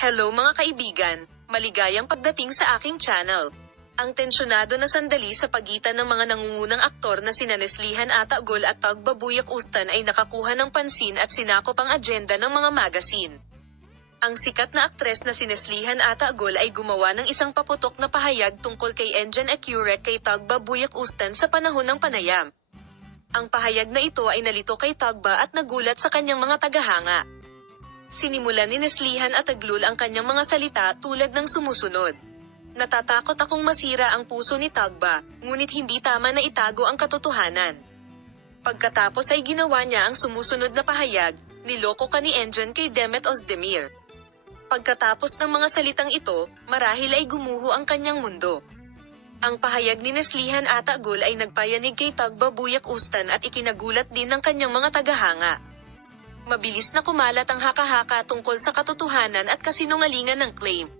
Hello mga kaibigan, maligayang pagdating sa aking channel. Ang tensyonado na sandali sa pagitan ng mga nangungunang aktor na sina Neslihan Atagol at Tagbabuyak Ustan ay nakakuha ng pansin at sinakop ang agenda ng mga magazine. Ang sikat na aktres na si Neslihan Atagol ay gumawa ng isang paputok na pahayag tungkol kay Enjan Ecurek kay Tagbabuyak Ustan sa panahon ng panayam. Ang pahayag na ito ay nalito kay Tagba at nagulat sa kanyang mga tagahanga. Sinimulan ni Neslihan Ataglul ang kanyang mga salita tulad ng sumusunod. Natatakot akong masira ang puso ni Tagba, ngunit hindi tama na itago ang katotohanan. Pagkatapos ay ginawa niya ang sumusunod na pahayag, niloko ka ni Enjan kay Demet Ozdemir. Pagkatapos ng mga salitang ito, marahil ay gumuho ang kanyang mundo. Ang pahayag ni Neslihan Atagol ay nagpayanig kay Tagbabuyak Ustan at ikinagulat din ng kanyang mga tagahanga. Mabilis na kumalat ang haka-haka tungkol sa katotohanan at kasinungalingan ng claim.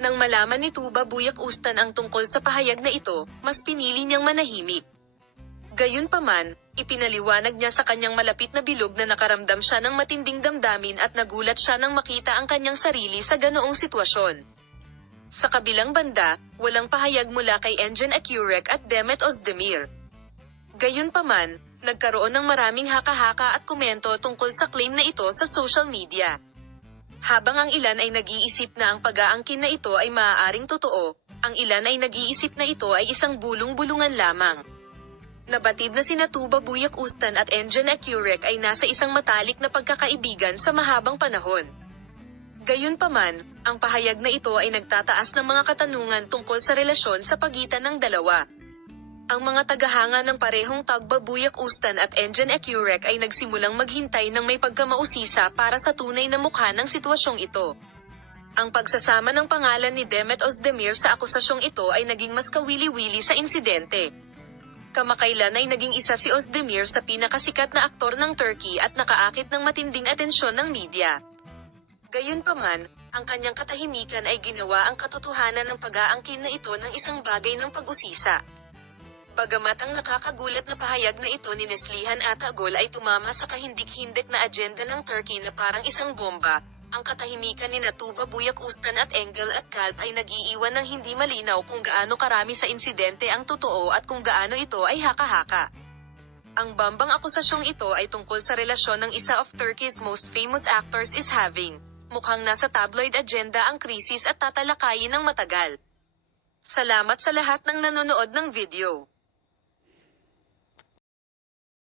Nang malaman ni Tagbabuyak Ustan ang tungkol sa pahayag na ito, mas pinili niyang manahimik. Gayunpaman, ipinaliwanag niya sa kanyang malapit na bilog na nakaramdam siya ng matinding damdamin at nagulat siya nang makita ang kanyang sarili sa ganoong sitwasyon. Sa kabilang banda, walang pahayag mula kay Enjan Ecurek at Demet Ozdemir. Gayunpaman, nagkaroon ng maraming haka-haka at komento tungkol sa claim na ito sa social media. Habang ang ilan ay nag-iisip na ang pag-aangkin na ito ay maaaring totoo, ang ilan ay nag-iisip na ito ay isang bulong-bulungan lamang. Nabatid na sina Tagbabuyak Ustan at Enjan Ecurek ay nasa isang matalik na pagkakaibigan sa mahabang panahon. Gayunpaman, ang pahayag na ito ay nagtataas ng mga katanungan tungkol sa relasyon sa pagitan ng dalawa. Ang mga tagahanga ng parehong Tagbabuyak Ustan at Enjan Ecurek ay nagsimulang maghintay ng may pagkamausisa para sa tunay na mukha ng sitwasyong ito. Ang pagsasama ng pangalan ni Demet Ozdemir sa akusasyong ito ay naging mas kawili-wili sa insidente. Kamakailan ay naging isa si Ozdemir sa pinakasikat na aktor ng Turkey at nakaakit ng matinding atensyon ng media. Gayunpaman, ang kanyang katahimikan ay ginawa ang katotohanan ng pag-aangkin na ito ng isang bagay ng pag-usisa. Bagamat ang nakakagulat na pahayag na ito ni Neslihan Atagol ay tumama sa kahindik-hindik na agenda ng Turkey na parang isang bomba, ang katahimikan ni Tagbabuyak Ustan at Engel at Kalp ay nag-iiwan ng hindi malinaw kung gaano karami sa insidente ang totoo at kung gaano ito ay haka-haka. Ang bambang akusasyong ito ay tungkol sa relasyon ng isa of Turkey's most famous actors is having. Mukhang nasa tabloid agenda ang krisis at tatalakayin ng matagal. Salamat sa lahat ng nanonood ng video.